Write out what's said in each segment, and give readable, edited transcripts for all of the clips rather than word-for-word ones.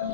Hello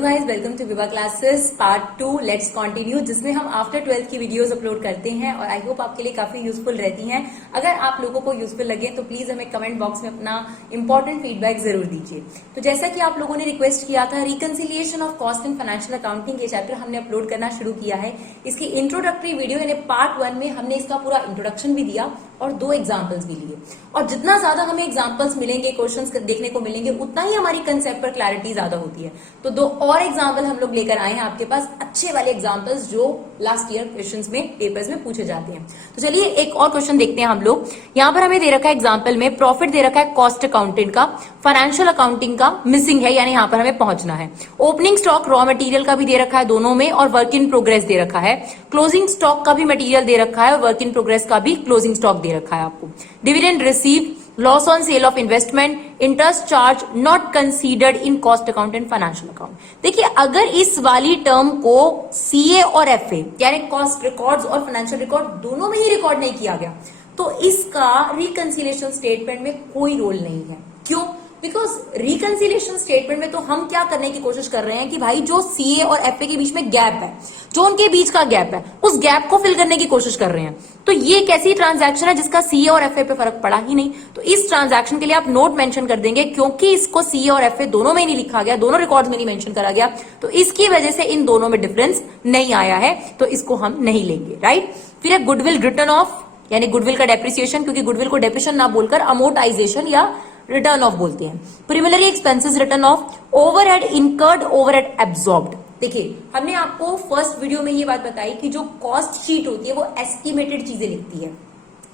guys, welcome to विवा classes part 2 let's continue, जिसमें हम आफ्टर 12th की वीडियोस अपलोड करते हैं और आई होप आपके लिए काफी यूजफुल रहती हैं। अगर आप लोगों को यूजफुल लगे तो प्लीज हमें कमेंट बॉक्स में अपना इंपॉर्टेंट फीडबैक जरूर दीजिए। तो जैसा कि आप लोगों ने रिक्वेस्ट किया था, reconciliation of cost in financial accounting ये चैप्टर हमने अपलोड करना शुरू किया है। इसकी इंट्रोडक्टरी वीडियो यानी पार्ट 1 में हमने इसका पूरा इंट्रोडक्शन भी दिया और 2 एग्जाम्पल्स भी लिए। और जितना ज्यादा हमें एग्जाम्पल्स मिलेंगे, क्वेश्चंस देखने को मिलेंगे, उतना ही हमारी कंसेप्ट पर क्लैरिटी ज्यादा होती है। तो 2 और एग्जाम्पल हम लोग लेकर आए हैं आपके पास, अच्छे वाले एग्जाम्पल्स जो लास्ट ईयर क्वेश्चंस में पेपर्स में पूछे जाते हैं। तो चलिए एक और क्वेश्चन देखते हैं हम लोग। यहाँ पर हमें दे रखा है एग्जाम्पल में प्रॉफिट दे रखा है कॉस्ट अकाउंटेंट का, फाइनेंशियल अकाउंटिंग का मिसिंग है, यानी यहाँ पर हमें पहुंचना है। ओपनिंग स्टॉक रॉ मटेरियल का भी दे रखा है दोनों में, और वर्क इन प्रोग्रेस दे रखा है। क्लोजिंग स्टॉक का भी मटेरियल दे रखा है और वर्क इन प्रोग्रेस का भी क्लोजिंग स्टॉक दे रखा है आपको। Dividend receive, loss on sale of investment, interest charge not considered in cost account and financial account. देखिए, अगर इस वाली टर्म को सीए और एफए यानी कॉस्ट रिकॉर्ड्स और फाइनेंशियल रिकॉर्ड दोनों में ही रिकॉर्ड नहीं किया गया तो इसका रिकंसिलिएशन स्टेटमेंट में कोई रोल नहीं है। क्यों? बिकॉज रिकंसिलिएशन स्टेटमेंट में तो हम क्या करने की कोशिश कर रहे हैं कि भाई जो सीए और एफए के बीच में गैप है, जो उनके बीच का गैप है, उस गैप को फिल करने की कोशिश कर रहे हैं। तो ये एक ऐसी ट्रांजैक्शन है जिसका सीए और एफए पे फर्क पड़ा ही नहीं। तो इस ट्रांजैक्शन के लिए आप नोट मेंशन कर देंगे, क्योंकि इसको सीए और एफए दोनों में नहीं लिखा गया, दोनों रिकॉर्ड में नहीं मेंशन करा गया, तो इसकी वजह से इन दोनों में डिफरेंस नहीं आया है, तो इसको हम नहीं लेंगे। राइट। फिर है गुडविल रिटर्न ऑफ, यानी गुडविल का डेप्रिसिएशन, क्योंकि गुडविल को डेप्रिसिएशन ना बोलकर अमोर्टाइजेशन या रिटर्न ऑफ बोलते हैं। Preliminary expenses return of, overhead incurred, overhead absorbed. देखिए, हमने आपको फर्स्ट वीडियो में ये बात बताई कि जो कॉस्ट शीट होती है वो एस्टिमेटेड चीजें लिखती है,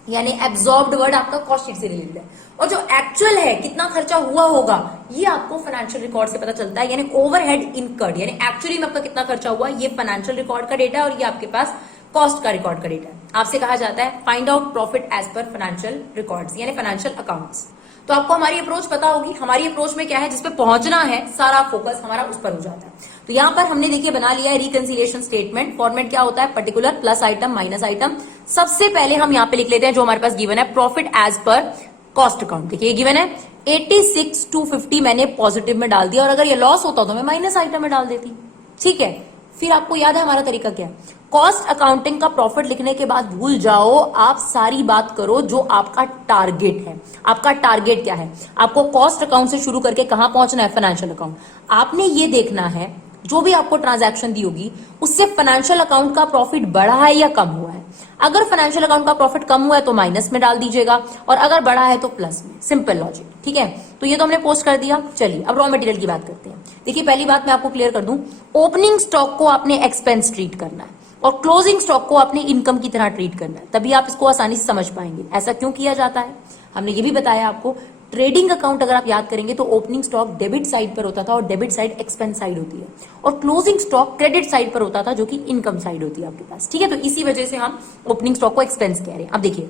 यानी एब्सॉर्ब्ड वर्ड आपका कॉस्ट शीट से रिलेटेड है, और जो एक्चुअल है कितना खर्चा हुआ होगा ये आपको फाइनेंशियल रिकॉर्ड से पता चलता है। यानी ओवरहेड इनकर्ड यानी एक्चुअली में आपका कितना खर्चा हुआ, ये फाइनेंशियल रिकॉर्ड का डेटा है और ये आपके पास कॉस्ट का रिकॉर्ड का डेटा है। आपसे कहा जाता है find out profit as per financial records यानी फाइनेंशियल अकाउंट्स। तो आपको हमारी अप्रोच पता होगी, हमारी अप्रोच में क्या है, जिसपे पहुंचना है सारा फोकस हमारा उस पर हो जाता है। तो यहां पर हमने देखिए बना लिया है रिकंसिलिएशन स्टेटमेंट। फॉर्मेट क्या होता है, particular plus item minus item. सबसे पहले हम यहां पे लिख लेते हैं जो हमारे पास गिवन है, profit as per cost account. देखिए गिवन है 86,250 मैंने पॉजिटिव में डाल दिया, और अगर ये लॉस होता तो मैं माइनस आइटम में डाल देती। ठीक है। फिर आपको याद है हमारा तरीका क्या है, कॉस्ट अकाउंटिंग का प्रॉफिट लिखने के बाद भूल जाओ, आप सारी बात करो जो आपका टारगेट है। आपका टारगेट क्या है, आपको कॉस्ट अकाउंट से शुरू करके कहां पहुंचना है, फाइनेंशियल अकाउंट। आपने ये देखना है जो भी आपको ट्रांजैक्शन दी होगी उससे फाइनेंशियल अकाउंट का प्रॉफिट बढ़ा है या कम हुआ है। अगर फाइनेंशियल अकाउंट का प्रॉफिट कम हुआ है तो माइनस में डाल दीजिएगा, और अगर बढ़ा है तो प्लस में। Simple logic. ठीक है। तो ये तो हमने पोस्ट कर दिया। चलिए अब रॉ मटेरियल की बात करते हैं। देखिए पहली बात मैं आपको क्लियर कर दूं, ओपनिंग स्टॉक को आपने एक्सपेंस ट्रीट करना है और क्लोजिंग स्टॉक को आपने इनकम की तरह ट्रीट करना है, तभी आप इसको आसानी से समझ पाएंगे। ऐसा क्यों किया जाता है, हमने ये भी बताया आपको। ट्रेडिंग अकाउंट अगर आप याद करेंगे तो ओपनिंग स्टॉक डेबिट साइड पर होता था और डेबिट साइड एक्सपेंस साइड होती है, और क्लोजिंग स्टॉक क्रेडिट साइड पर होता था जो कि इनकम साइड होती है आपके पास। ठीक है। तो इसी वजह से हम ओपनिंग स्टॉक को एक्सपेंस कह रहे हैं। अब देखिए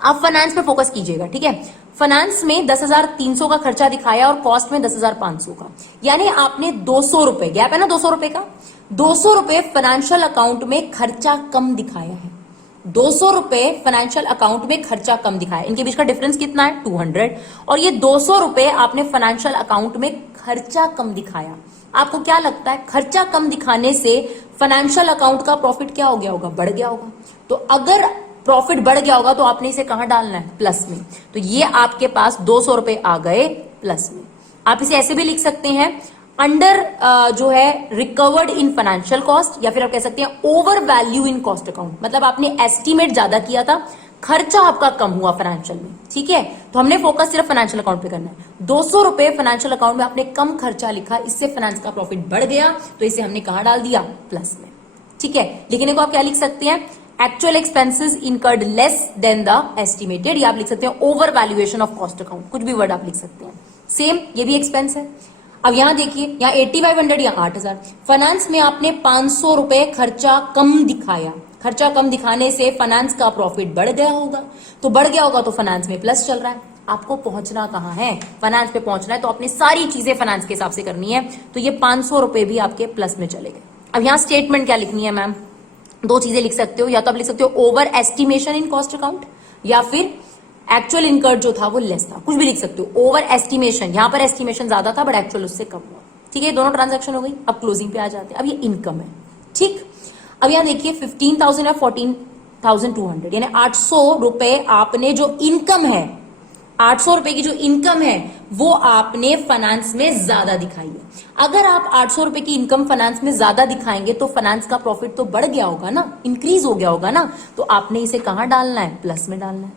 आप फाइनेंस पे फोकस कीजिएगा। ठीक है। फाइनेंस में 10,300 का खर्चा दिखाया और कॉस्ट में 10,500 का, यानी आपने 200 रुपए, गैप है ना 200 रुपए का, 200 रुपए फाइनेंशियल अकाउंट में खर्चा कम दिखाया है। 200 रुपए फाइनेंशियल अकाउंट में खर्चा कम दिखाया, इनके बीच का डिफरेंस कितना है, 200, और ये 200 रुपए आपने फाइनेंशियल अकाउंट में खर्चा कम दिखाया। आपको क्या लगता है, खर्चा कम दिखाने से फाइनेंशियल अकाउंट का प्रॉफिट क्या हो गया होगा, बढ़ गया होगा। तो अगर प्रॉफिट बढ़ गया होगा तो आपने इसे कहां डालना है, प्लस में। तो ये आपके पास 200 रुपए आ गए प्लस में। आप इसे ऐसे भी लिख सकते हैं, अंडर जो है रिकवर्ड इन फाइनेंशियल कॉस्ट, या फिर आप कह सकते हैं over value in cost account. मतलब आपने एस्टीमेट ज्यादा किया था, खर्चा आपका कम हुआ फाइनेंशियल में। ठीक है। तो हमने फोकस सिर्फ फाइनेंशियल अकाउंट पे करना है। 200 रुपए फाइनेंशियल अकाउंट में आपने कम खर्चा लिखा, इससे फाइनेंस का प्रॉफिट बढ़ गया, तो इसे हमने कहां डाल दिया, प्लस में। ठीक है। लिखने को आप क्या लिख सकते हैं, actual expenses incurred less than the estimated, या आप लिख सकते हैं over valuation of cost account, कुछ भी वर्ड आप लिख सकते हैं। सेम ये भी एक्सपेंस है। अब यहां देखिए, यहाँ 8500 या 8000, फाइनेंस में आपने 500 रुपए खर्चा कम दिखाया। खर्चा कम दिखाने से फाइनेंस का प्रॉफिट बढ़ गया होगा, तो बढ़ गया होगा तो फाइनेंस में प्लस चल रहा है। आपको पहुंचना कहां है, फाइनेंस पे पहुंचना है, तो अपनी सारी चीजें फाइनेंस के हिसाब से करनी है। तो ये 500 रुपए भी आपके प्लस में चले गए। अब यहां स्टेटमेंट क्या लिखनी है मैम, दो चीजें लिख सकते हो, या तो आप लिख सकते हो over estimation in cost account, या फिर एक्चुअल इनकर्ड जो था वो लेस था, कुछ भी लिख सकते हो। ओवर एस्टिमेशन, यहां पर एस्टिमेशन ज्यादा था बट एक्चुअल उससे कम हुआ। ठीक है, दोनों ट्रांजैक्शन हो गई। अब क्लोजिंग पे आ जाते हैं। अब ये इनकम है। ठीक, अब यहां देखिए 15,000 या 14,200, यानी 800 रुपए आपने जो इनकम है, 800 रुपए की जो इनकम है वो आपने फाइनेंस में ज्यादा दिखाई है। अगर आप 800 रुपए की इनकम फाइनेंस में ज्यादा दिखाएंगे तो फाइनेंस का प्रॉफिट तो बढ़ गया होगा ना, इंक्रीज हो गया होगा ना, तो आपने इसे कहां डालना है? प्लस में डालना है।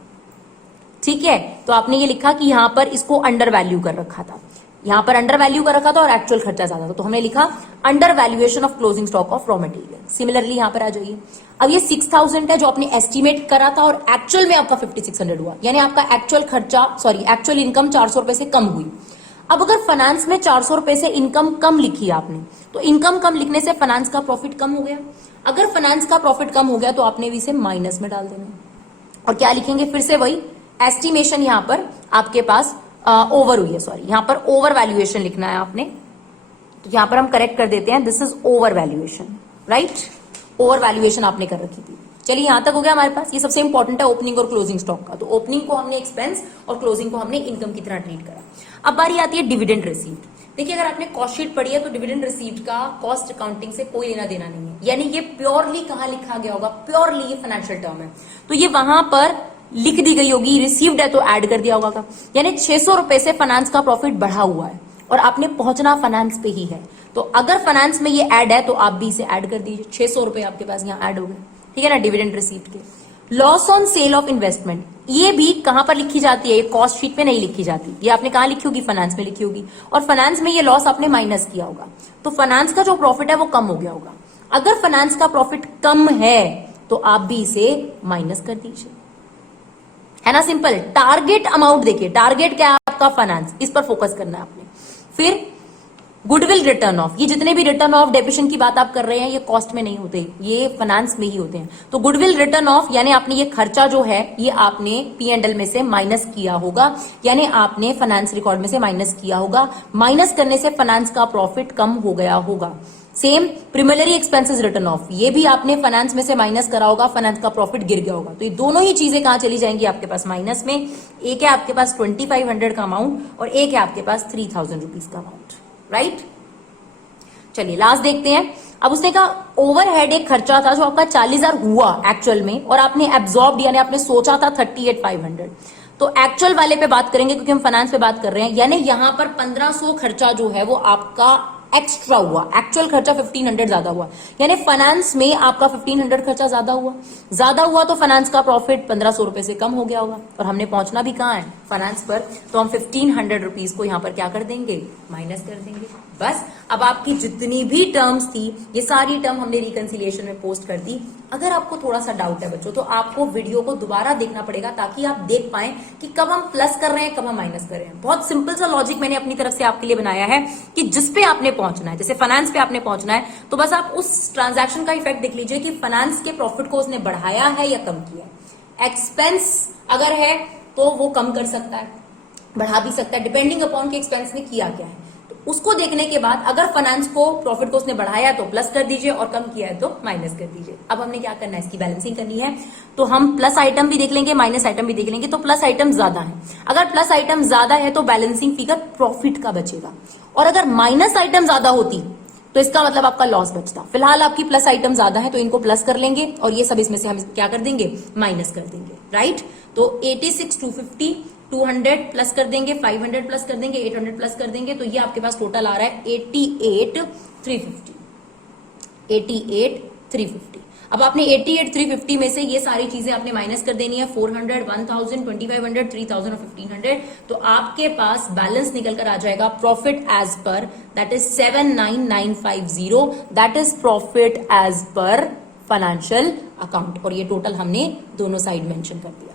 ठीक है, तो आपने ये लिखा कि यहां पर इसको अंडर वैल्यू कर रखा था, यहां पर अंडर वैल्यू कर रखा था और एक्चुअल खर्चा ज्यादा था, तो हमने लिखा under valuation of closing stock of raw material. Similarly यहां पर आ जाइए। अब ये 6,000 है जो आपने एस्टिमेट करा था और एक्चुअल में आपका 5,600 हुआ, यानी आपका एक्चुअल खर्चा एक्चुअल इनकम 400 रुपए से कम हुई। अब अगर फाइनेंस में 400 रुपए से इनकम कम लिखी आपने, तो इनकम कम लिखने से फाइनेंस का प्रॉफिट कम हो गया। अगर फाइनेंस का प्रॉफिट कम हो गया तो आपने भी इसे माइनस में डाल देना, और क्या लिखेंगे? फिर से वही एस्टिमेशन, यहां पर आपके पास ओवर हुई है, सॉरी यहां पर ओवर वैल्यूएशन लिखना है आपने, तो यहां पर हम करेक्ट कर देते हैं, this is over valuation, right? Over valuation आपने कर रखी थी। चलिए यहां तक हो गया हमारे पास। ये सबसे इंपॉर्टेंट है ओपनिंग और क्लोजिंग स्टॉक का, तो ओपनिंग को हमने एक्सपेंस और क्लोजिंग को हमने इनकम की तरह ट्रीट करा। अब बारी आती है डिविडेंड रिसीव्ड। देखिए, अगर आपने कॉस्ट शीट पढ़ी है तो डिविडेंड रिसीव्ड का कॉस्ट अकाउंटिंग से कोई लेना देना नहीं है, यानी ये प्योरली कहां लिखा गया होगा? प्योरली ये फाइनेंशियल टर्म है, तो ये वहां पर लिख दी गई होगी। रिसीव्ड है तो ऐड कर दिया होगा, यानी 600 रुपए से फाइनेंस का प्रॉफिट बढ़ा हुआ है और आपने पहुंचना फाइनेंस पे ही है, तो अगर फाइनेंस में ये ऐड है तो आप भी इसे ऐड कर दीजिए। 600 रुपए आपके पास यहाँ ऐड हो गए, ठीक है ना, डिविडेंड रिसीव्ड के। Loss on sale of investment, ये भी कहां पर लिखी जाती है? ये कॉस्ट शीट में नहीं लिखी जाती, ये आपने कहां लिखी होगी? फाइनेंस में लिखी होगी, और फाइनेंस में ये लॉस आपने माइनस किया होगा, तो फाइनेंस का जो प्रॉफिट है वो कम हो गया होगा। अगर फाइनेंस का प्रॉफिट कम है तो आप भी इसे माइनस कर दीजिए, है ना, सिंपल। टारगेट अमाउंट देखिए, टारगेट क्या है आपका? फाइनेंस, इस पर फोकस करना है आपने। फिर गुडविल रिटर्न ऑफ, ये जितने भी रिटर्न ऑफ डेप्रिसिएशन की बात आप कर रहे हैं ये कॉस्ट में नहीं होते, ये फाइनेंस में ही होते हैं। तो गुडविल रिटर्न ऑफ यानी आपने ये खर्चा जो है ये आपने P&L में से माइनस किया होगा, यानी आपने फाइनेंस रिकॉर्ड में से माइनस किया होगा। माइनस करने से फाइनेंस का प्रॉफिट कम हो गया होगा। Same preliminary expenses return of, ये भी आपने फाइनेंस में से माइनस करा होगा, फाइनेंस का प्रॉफिट गिर गया होगा, तो ये दोनों ही चीजें कहां चली जाएंगी? आपके पास माइनस में। एक है आपके पास 2500 का अमाउंट और एक है आपके पास 3,000 रुपीज का अमाउंट, राइट? चलिए लास्ट देखते हैं। अब उसने कहा ओवरहेड एक खर्चा था जो आपका 40,000 हुआ एक्चुअल में, और आपने एब्जॉर्ब यानी आपने सोचा था 38,500, तो एक्चुअल वाले पे बात करेंगे क्योंकि हम फाइनेंस पे बात कर रहे हैं, यानी यहां पर 1500 खर्चा जो है वो आपका एक्स्ट्रा हुआ, एक्चुअल खर्चा 1500 ज्यादा हुआ, यानी फाइनेंस में आपका 1500 खर्चा ज्यादा हुआ तो फाइनेंस का प्रॉफिट 1500 रुपए से कम हो गया होगा, और हमने पहुंचना भी कहां है? फाइनेंस पर, तो हम 1500 रुपीज को यहां पर क्या कर देंगे? माइनस कर देंगे। बस, अब आपकी जितनी भी टर्म्स थी ये सारी टर्म हमने रिकंसिलिएशन में पोस्ट कर दी। अगर आपको थोड़ा सा डाउट है बच्चों तो आपको वीडियो को दोबारा देखना पड़ेगा ताकि आप देख पाए कि कब हम प्लस कर रहे हैं कब हम माइनस कर रहे हैं। बहुत सिंपल सा लॉजिक मैंने अपनी तरफ से आपके लिए बनाया है कि जिस पे आपने पहुंचना है, जैसे फाइनेंस पे आपने पहुंचना है तो बस आप उस ट्रांजैक्शन का इफेक्ट देख लीजिए कि फाइनेंस के प्रॉफिट को उसने बढ़ाया है या कम किया। एक्सपेंस अगर है तो वो कम कर सकता है, बढ़ा भी सकता है, डिपेंडिंग अपॉन के एक्सपेंस ने किया क्या है। उसको देखने के बाद अगर फाइनेंस को प्रॉफिट को उसने बढ़ाया तो प्लस कर दीजिए और कम किया है तो माइनस कर दीजिए। अब हमने क्या करना है? इसकी बैलेंसिंग करनी है, तो हम प्लस आइटम भी देख लेंगे माइनस आइटम भी देख लेंगे। तो प्लस आइटम ज्यादा है, अगर प्लस आइटम ज्यादा है तो बैलेंसिंग फिगर प्रॉफिट का बचेगा, और अगर माइनस आइटम ज्यादा होती तो इसका मतलब आपका लॉस बचता। फिलहाल आपकी प्लस आइटम ज्यादा है तो इनको प्लस कर लेंगे और ये सब इसमें से हम क्या कर देंगे? माइनस कर देंगे, राइट? तो 86,250 200 प्लस कर देंगे, 500 प्लस कर देंगे, 800 प्लस कर देंगे, तो ये आपके पास टोटल आ रहा है 88,350। 88,350। अब आपने 88,350 में से ये सारी चीजें आपने माइनस कर देनी है, 400, 1000, 2500, 3000 और 1500, तो आपके पास बैलेंस निकल कर आ जाएगा profit as per, that is 79950, that is profit as per financial account, और ये टोटल हमने दोनों साइड मेंशन कर दिया,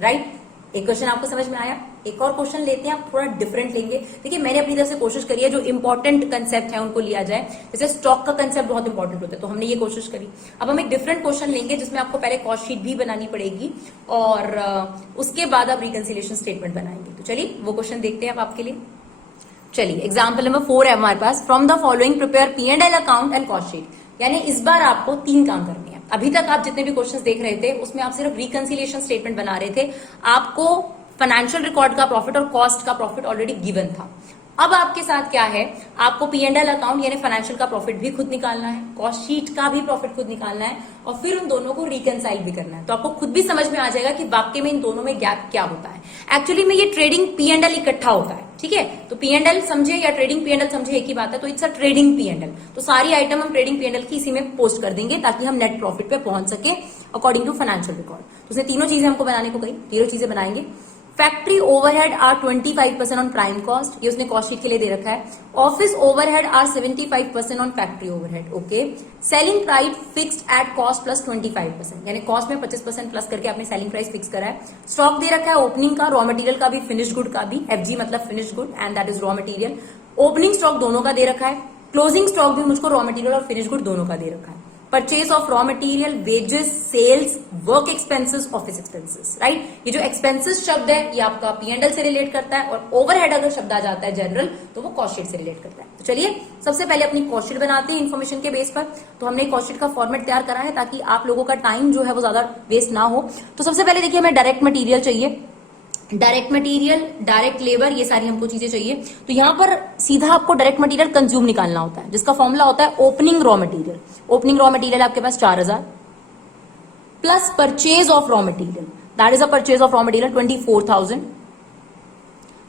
राइट? एक क्वेश्चन आपको समझ में आया? एक और क्वेश्चन लेते हैं, आप थोड़ा डिफरेंट लेंगे। देखिए मैंने अपनी तरफ से कोशिश करी है जो इंपॉर्टेंट कंसेप्ट है उनको लिया जाए, जैसे स्टॉक का कंसेप्ट बहुत इंपॉर्टेंट होता है तो हमने ये कोशिश करी। अब हम एक डिफरेंट क्वेश्चन लेंगे जिसमें आपको पहले कॉस्ट शीट भी बनानी पड़ेगी और उसके बाद आप रिकंसिलिएशन स्टेटमेंट बनाएंगे। तो चलिए वो क्वेश्चन देखते हैं अब आपके लिए। चलिए एग्जाम्पल नंबर 4 है हमारे पास, from the following prepare P&L account and cost sheet, यानी इस बार आपको 3 काम करने हैं। अभी तक आप जितने भी क्वेश्चंस देख रहे थे उसमें आप सिर्फ रिकंसिलिएशन स्टेटमेंट बना रहे थे, आपको फाइनेंशियल रिकॉर्ड का प्रॉफिट और कॉस्ट का प्रॉफिट ऑलरेडी गिवन था। अब आपके साथ क्या है, आपको P&L अकाउंट यानी फाइनेंशियल का प्रॉफिट भी खुद निकालना है, कॉस्ट शीट का भी प्रॉफिट खुद निकालना है, और फिर उन दोनों को रिकंसाइल भी करना है। तो आपको खुद भी समझ में आ जाएगा कि वाकई में इन दोनों में गैप क्या होता है। एक्चुअली में ये ट्रेडिंग P&L इकट्ठा होता है, ठीक है। तो P&L समझे या ट्रेडिंग P&L समझे एक ही बात है, तो इट्स अ ट्रेडिंग P&L। तो सारी आइटम हम ट्रेडिंग P&L की इसी में पोस्ट कर देंगे ताकि हम नेट प्रॉफिट पे पहुंच सके अकॉर्डिंग टू फाइनेंशियल रिकॉर्ड। तो उसने तीनों चीजें हमको बनाने को कही, तीनों चीजें बनाएंगे। Factory overhead are 25% on prime cost, ये उसने कॉस्ट शीट के लिए दे रखा है। Office overhead are 75% on factory overhead, okay. Selling price fixed at cost plus 25%, यानी कॉस्ट में 25% प्लस करके आपने सेलिंग प्राइस फिक्स करा है। स्टॉक दे रखा है ओपनिंग का, रॉ मटेरियल का भी, फिनिश्ड गुड का भी, FG मतलब finished good and that is raw material. Opening stock दोनों का दे रखा है, क्लोजिंग स्टॉक भी मुझको रॉ मटेरियल और फिनिश्ड गुड दोनों का दे रखा है। Purchase of raw material, wages, sales, work expenses, office expenses, right. ये जो एक्सपेंसेस शब्द है ये आपका P&L से रिलेट करता है, और ओवरहेड अगर शब्द आ जाता है जनरल तो वो कॉस्ट शीट से रिलेट करता है। तो चलिए सबसे पहले अपनी कॉस्ट शीट बनाते हैं इन्फॉर्मेशन के बेस पर। तो हमने कॉस्ट शीट का फॉर्मेट तैयार करा है ताकि आप लोगों का टाइम जो है वो ज्यादा वेस्ट ना हो। तो सबसे पहले देखिए हमें डायरेक्ट मटीरियल चाहिए, डायरेक्ट मटेरियल, डायरेक्ट लेबर, ये सारी हमको चीजें चाहिए। तो यहां पर सीधा आपको डायरेक्ट मटेरियल कंज्यूम निकालना होता है, जिसका फॉर्मूला होता है opening raw material. Opening raw material आपके पास 4000 plus purchase of raw material, that is a purchase of raw material 24,000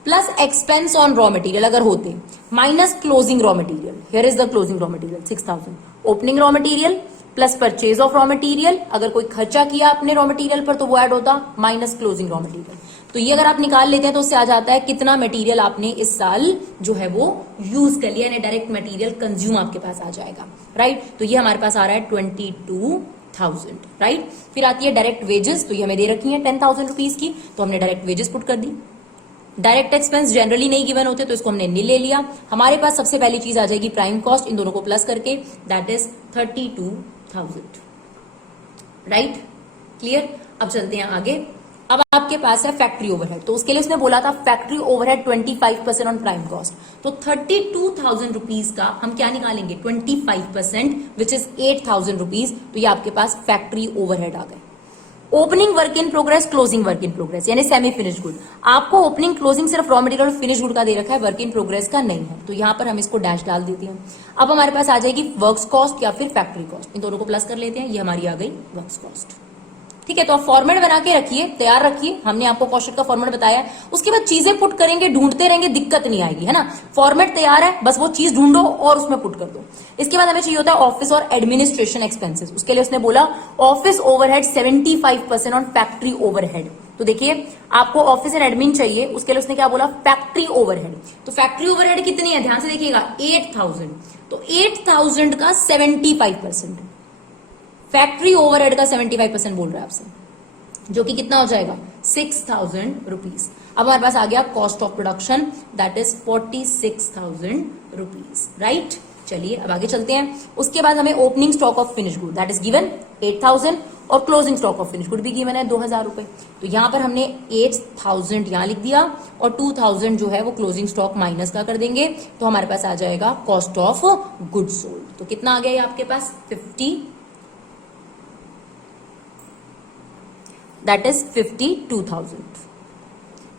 plus expense on raw material अगर होते, minus closing raw material, here is the closing raw material 6000। Opening raw material plus purchase of raw material, अगर कोई खर्चा किया अपने raw material पर तो वो ऐड होता, माइनस क्लोजिंग रॉ मटेरियल। तो ये अगर आप निकाल लेते हैं तो उससे आ जाता है कितना मटेरियल आपने इस साल जो है वो यूज कर लिया, यानी डायरेक्ट मटेरियल कंज्यूम आपके पास आ जाएगा, राइट। तो ये हमारे पास आ रहा है 22,000, राइट। फिर आती है डायरेक्ट वेजेस, तो ये हमें दे रखी है 10,000 रुपीज की, तो हमने डायरेक्ट वेजेस पुट कर दी। डायरेक्ट एक्सपेंस जनरली नहीं गिवन होते तो इसको हमने नील ले लिया। हमारे पास सबसे पहली चीज आ जाएगी प्राइम कॉस्ट, इन दोनों को प्लस करके, दैट इज 32,000, राइट, क्लियर। अब चलते हैं आगे। अब आपके पास है फैक्ट्री ओवरहेड, तो उसके लिए उसने बोला था factory overhead 25% on prime cost. तो 32,000 रुपीज का हम क्या निकालेंगे, 25%, विच इज 8,000 रुपीज। तो ये आपके पास फैक्ट्री ओवरहेड आ गए। Opening work in progress, closing work in progress, यानी सेमी फिनिश गुड। आपको ओपनिंग क्लोजिंग सिर्फ रॉ मटेरियल और फिनिश गुड का दे रखा है, वर्क इन प्रोग्रेस का नहीं है, तो यहां पर हम इसको डैश डाल देते हैं। अब हमारे पास आ जाएगी वर्क्स कॉस्ट या फिर फैक्ट्री कॉस्ट, इन दोनों को प्लस कर लेते हैं, ये हमारी आ गई वर्क्स कॉस्ट, ठीक है। तो आप फॉर्मेट बना के रखिए, तैयार रखिए, हमने आपको कॉस्ट शीट का फॉर्मेट बताया है। उसके बाद चीजें पुट करेंगे, ढूंढते रहेंगे, दिक्कत नहीं आएगी, है ना। फॉर्मेट तैयार है, बस वो चीज ढूंढो और उसमें पुट कर दो। इसके बाद हमें चाहिए होता है ऑफिस और एडमिनिस्ट्रेशन एक्सपेंसेस, उसके लिए उसने बोला office overhead 75% on factory overhead. तो देखिए आपको ऑफिस एंड एडमिन चाहिए, उसके लिए उसने क्या बोला, फैक्ट्री ओवरहेड। तो फैक्ट्री ओवरहेड कितनी है, ध्यान से देखिएगा, 8,000। तो 8,000 का 75%, फैक्ट्री ओवरहेड का 75% बोल रहा है आपसे, जो कि कितना हो जाएगा, 6,000 रुपीज। अब हमारे पास आ गया cost of production, that is 46,000 rupees, right. चलिए अब आगे चलते हैं। उसके बाद हमें opening stock of finish good that is given 8,000 और closing stock of finish good भी गिवन है 2,000 रुपए। तो यहां पर हमने 8,000 यहां लिख दिया और 2,000 जो है वो क्लोजिंग स्टॉक माइनस का कर देंगे, तो हमारे पास आ जाएगा कॉस्ट ऑफ गुड सोल्ड। तो कितना आ गया ये आपके पास, 50, दैट इज 52,000।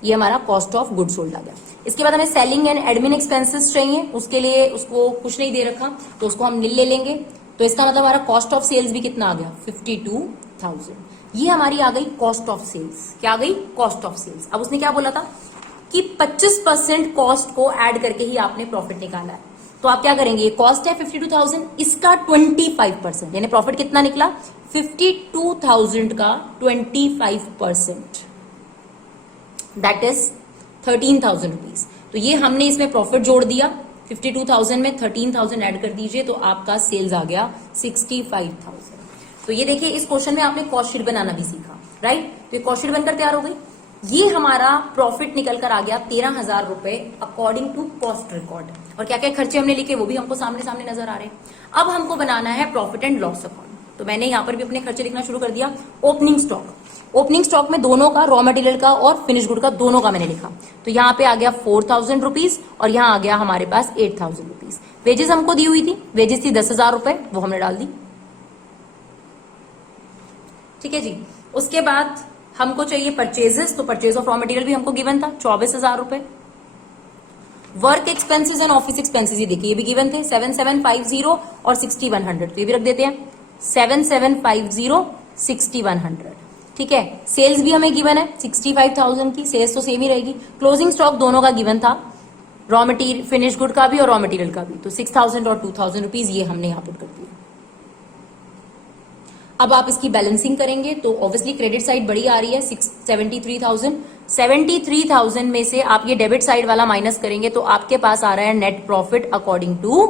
ये हमारा कॉस्ट ऑफ गुड सोल्ड आ गया। इसके बाद हमें सेलिंग एंड एडमिन एक्सपेंसेस चाहिए, उसके लिए उसको कुछ नहीं दे रखा तो उसको हम नील ले लेंगे। तो इसका मतलब हमारा कॉस्ट ऑफ सेल्स भी कितना आ गया, 52,000। ये हमारी आ गई कॉस्ट ऑफ सेल्स। क्या आ गई, कॉस्ट ऑफ सेल्स। अब उसने क्या बोला था कि 25% कॉस्ट को ऐड करके ही आपने प्रॉफिट निकाला है। तो आप क्या करेंगे, ये कॉस्ट है 52,000, इसका 25%, यानी प्रॉफिट कितना निकला, 52,000 का 25%, दैट इज 13,000 रुपीज। तो ये हमने इसमें प्रॉफिट जोड़ दिया, 52,000 में 13,000 ऐड कर दीजिए तो आपका सेल्स आ गया 65,000। तो ये देखिए इस क्वेश्चन में आपने कॉस्ट शीट बनाना भी सीखा, राइट। तो ये कॉस्ट शीट बनकर तैयार हो गई। ये हमारा प्रॉफिट निकल कर आ गया 13,000 रुपए अकॉर्डिंग टू कॉस्ट रिकॉर्ड। और क्या क्या खर्चे हमने लिखे वो भी हमको सामने सामने नजर आ रहे हैं। अब हमको बनाना है प्रॉफिट एंड लॉस अकाउंट। तो मैंने यहां पर भी अपने खर्चे लिखना शुरू कर दिया। ओपनिंग स्टॉक, ओपनिंग स्टॉक में दोनों का, रॉ मटेरियल का और फिनिश गुड का, दोनों का मैंने लिखा। तो यहाँ पे आ गया 4,000 रुपीज और यहाँ आ गया हमारे पास 8,000 रुपीज। वेजेस हमको दी हुई थी, वेजेस थी 10,000 रुपए, वो हमने डाल दी। ठीक है जी। उसके बाद हमको चाहिए परचेजेस, तो परचेज ऑफ रॉ मटेरियल भी हमको गिवन था 24,000 रुपए। Work expenses and office expenses, ये देखिए ये भी गिवन थे 7750 और 6100, तो ये भी रख देते हैं 7750 6100। ठीक है, सेल्स भी हमें गिवन है 65,000 की, सेल्स तो सेम ही रहेगी। क्लोजिंग स्टॉक दोनों का गिवन था, रॉ मटेरियल फिनिश गुड का भी और रॉ मटेरियल का भी, तो 6000 और 2000 रुपीज ये हमने यहां पुट कर दिया। अब आप इसकी बैलेंसिंग करेंगे तो ऑब्वियसली क्रेडिट साइड बड़ी आ रही है 73,000 में से आप ये डेबिट साइड वाला माइनस करेंगे तो आपके पास आ रहा है net profit according to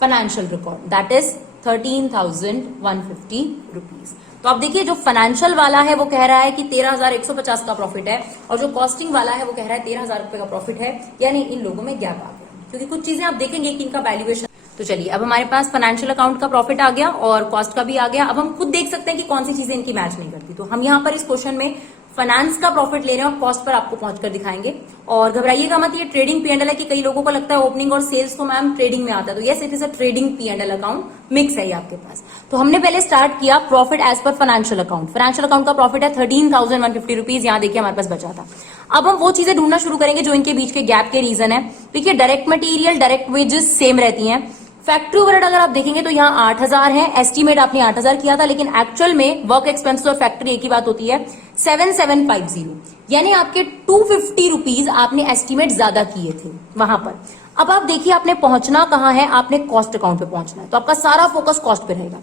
financial record, that is 13,150 rupees. तो आप देखिए जो फाइनेंशियल वाला है वो कह रहा है कि 13,150 का प्रॉफिट है और जो कॉस्टिंग वाला है वो कह रहा है 13,000 रुपए का प्रॉफिट है, यानी इन लोगों में गैप आ गया, क्योंकि कुछ चीजें आप देखेंगे कि इनका वैल्यूएशन। तो चलिए अब हमारे पास फाइनेंशियल अकाउंट का प्रॉफिट आ गया और कॉस्ट का भी आ गया। अब हम खुद देख सकते हैं कि कौन सी चीजें इनकी मैच नहीं करती, तो हम यहाँ पर इस क्वेश्चन में फाइनेंस का प्रॉफिट ले रहे हैं और कॉस्ट पर आपको पहुंचकर दिखाएंगे। और घबराइएगा मत, ये ट्रेडिंग P&L है कि कई लोगों को लगता है ओपनिंग और सेल्स तो मैम ट्रेडिंग में आता है, तो yes it is a trading P&L account, mix है ये आपके पास। तो हमने पहले स्टार्ट किया profit as per financial account. Financial account का प्रॉफिट है 13,150 रुपीज, यहाँ देखिए हमारे पास बचा था। अब हम वो चीजें ढूंढना शुरू करेंगे जो इनके बीच के गैप के रीजन है। देखिए direct material direct wages same रहती हैं, फैक्ट्री ओवरहेड अगर आप देखेंगे तो यहाँ 8,000 है, एस्टीमेट आपने 8,000 किया था, लेकिन एक्चुअल में वर्क एक्सपेंस और फैक्ट्री एक ही बात होती है 7750, यानी आपके 250 रुपीज आपने एस्टीमेट ज्यादा किए थे वहां पर। अब आप देखिए आपने पहुंचना कहां है, आपने कॉस्ट अकाउंट पे पहुंचना है, तो आपका सारा फोकस कॉस्ट पे रहेगा।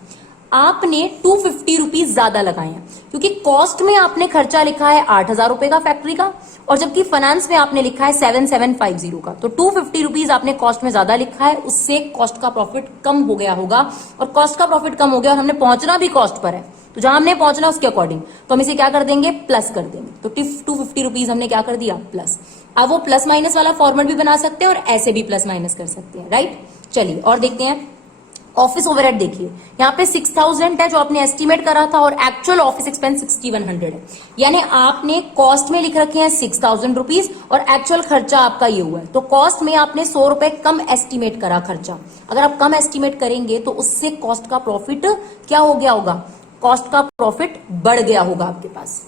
आपने 250 रुपीज ज्यादा लगाए हैं क्योंकि कॉस्ट में आपने खर्चा लिखा है 8,000 रुपए का फैक्ट्री का, और जबकि फाइनेंस में आपने लिखा है 7750 का, तो 250 रुपीज आपने कॉस्ट में ज्यादा लिखा है, उससे कॉस्ट का प्रॉफिट कम हो गया होगा, और कॉस्ट का प्रॉफिट कम हो गया और हमने पहुंचना भी कॉस्ट पर है, तो जहां हमने पहुंचना उसके अकॉर्डिंग तो हम इसे क्या कर देंगे, प्लस कर देंगे। तो 250 रुपीज हमने क्या कर दिया, प्लस। अब वो प्लस माइनस वाला फॉर्मेट भी बना सकते हैं और ऐसे भी प्लस माइनस कर सकते हैं, राइट। चलिए और देखते हैं ऑफिस ओवरहेड। देखिए यहाँ पे 6,000 है जो आपने एस्टीमेट करा था और एक्चुअल ऑफिस एक्सपेंस 6,100 है, यानी आपने कॉस्ट में लिख रखे हैं 6,000 रुपीज और एक्चुअल खर्चा आपका ये हुआ है, तो कॉस्ट में आपने 100 रुपए कम एस्टीमेट करा खर्चा। अगर आप कम एस्टीमेट करेंगे तो उससे कॉस्ट का प्रॉफिट क्या हो गया होगा, कॉस्ट का प्रॉफिट बढ़ गया होगा आपके पास।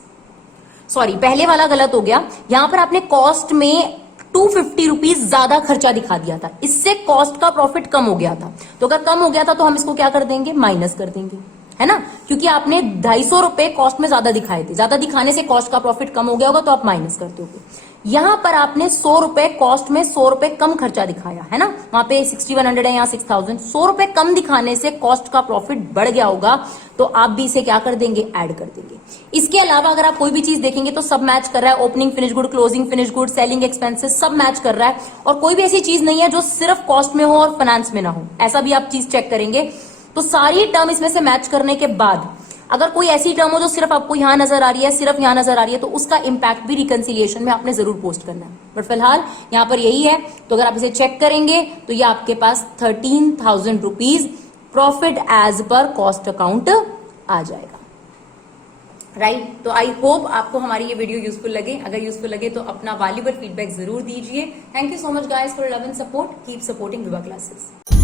सॉरी पहले वाला गलत हो गया, यहां पर आपने कॉस्ट में 250 रुपीज ज्यादा खर्चा दिखा दिया था, इससे कॉस्ट का प्रॉफिट कम हो गया था। तो अगर कम हो गया था तो हम इसको क्या कर देंगे, माइनस कर देंगे, है ना, क्योंकि आपने 250 रुपए कॉस्ट में ज्यादा दिखाए थे, ज्यादा दिखाने से कॉस्ट का प्रॉफिट कम हो गया होगा तो आप माइनस करते होगे। यहां पर आपने 100 रुपए कॉस्ट में 100 रुपए कम खर्चा दिखाया है ना, वहां पे 6,100 है, यहाँ 6,000, 100 रुपए कम दिखाने से कॉस्ट का प्रॉफिट बढ़ गया होगा, तो आप भी इसे क्या कर देंगे, ऐड कर देंगे। इसके अलावा अगर आप कोई भी चीज देखेंगे तो सब मैच कर रहा है, opening finish good, closing finish good, selling expenses सब मैच कर रहा है, और कोई भी ऐसी चीज नहीं है जो सिर्फ कॉस्ट में हो और फाइनेंस में ना हो, ऐसा भी आप चीज चेक करेंगे। तो सारी टर्म इसमें से मैच करने के बाद अगर कोई ऐसी टर्म हो जो सिर्फ आपको यहां नजर आ रही है, सिर्फ यहां नजर आ रही है, तो उसका इंपैक्ट भी रिकंसिलिएशन में आपने जरूर पोस्ट करना है, बट फिलहाल यहां पर यही है। तो अगर आप इसे चेक करेंगे तो ये आपके पास 13,000 rupees profit as per cost account आ जाएगा, राइट। तो आई होप आपको हमारी ये वीडियो यूजफुल लगे, अगर यूजफुल लगे तो अपना वैल्यूएबल फीडबैक जरूर दीजिए। Thank you so much guys for love and support, keep supporting Vibha classes.